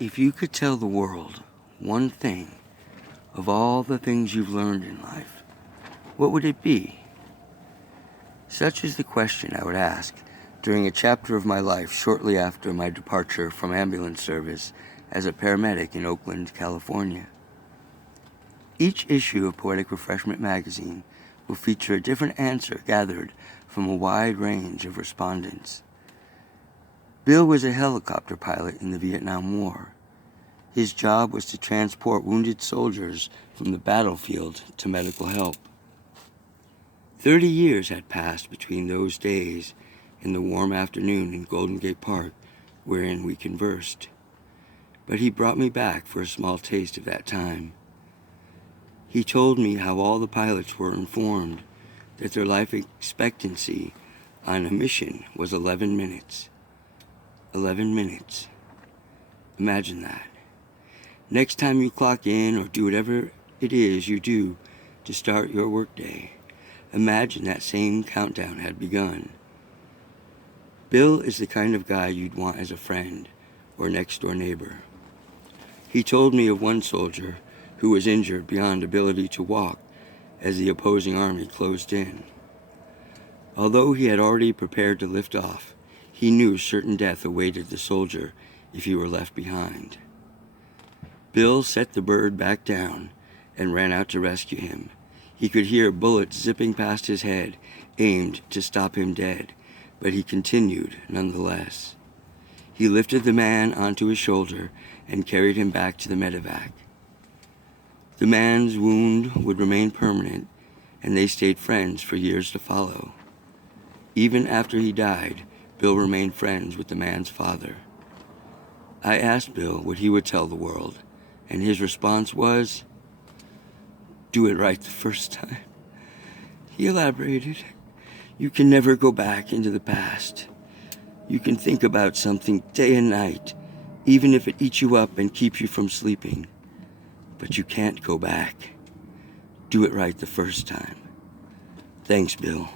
If you could tell the world one thing of all the things you've learned in life, what would it be? Such is the question I would ask during a chapter of my life shortly after my departure from ambulance service as a paramedic in Oakland, California. Each issue of Poetic Refreshment Magazine will feature a different answer gathered from a wide range of respondents. Bill was a helicopter pilot in the Vietnam War. His job was to transport wounded soldiers from the battlefield to medical help. 30 years had passed between those days and the warm afternoon in Golden Gate Park wherein we conversed. But he brought me back for a small taste of that time. He told me how all the pilots were informed that their life expectancy on a mission was 11 minutes. 11 minutes. Imagine that. Next time you clock in or do whatever it is you do to start your workday, imagine that same countdown had begun. Bill is the kind of guy you'd want as a friend or next-door neighbor. He told me of one soldier who was injured beyond ability to walk as the opposing army closed in. Although he had already prepared to lift off, he knew certain death awaited the soldier if he were left behind. Bill set the bird back down and ran out to rescue him. He could hear bullets zipping past his head, aimed to stop him dead, but he continued nonetheless. He lifted the man onto his shoulder and carried him back to the medevac. The man's wound would remain permanent, and they stayed friends for years to follow. Even after he died, Bill remained friends with the man's father. I asked Bill what he would tell the world, and his response was, "Do it right the first time." He elaborated, "You can never go back into the past. You can think about something day and night, even if it eats you up and keeps you from sleeping. But you can't go back. Do it right the first time." Thanks, Bill.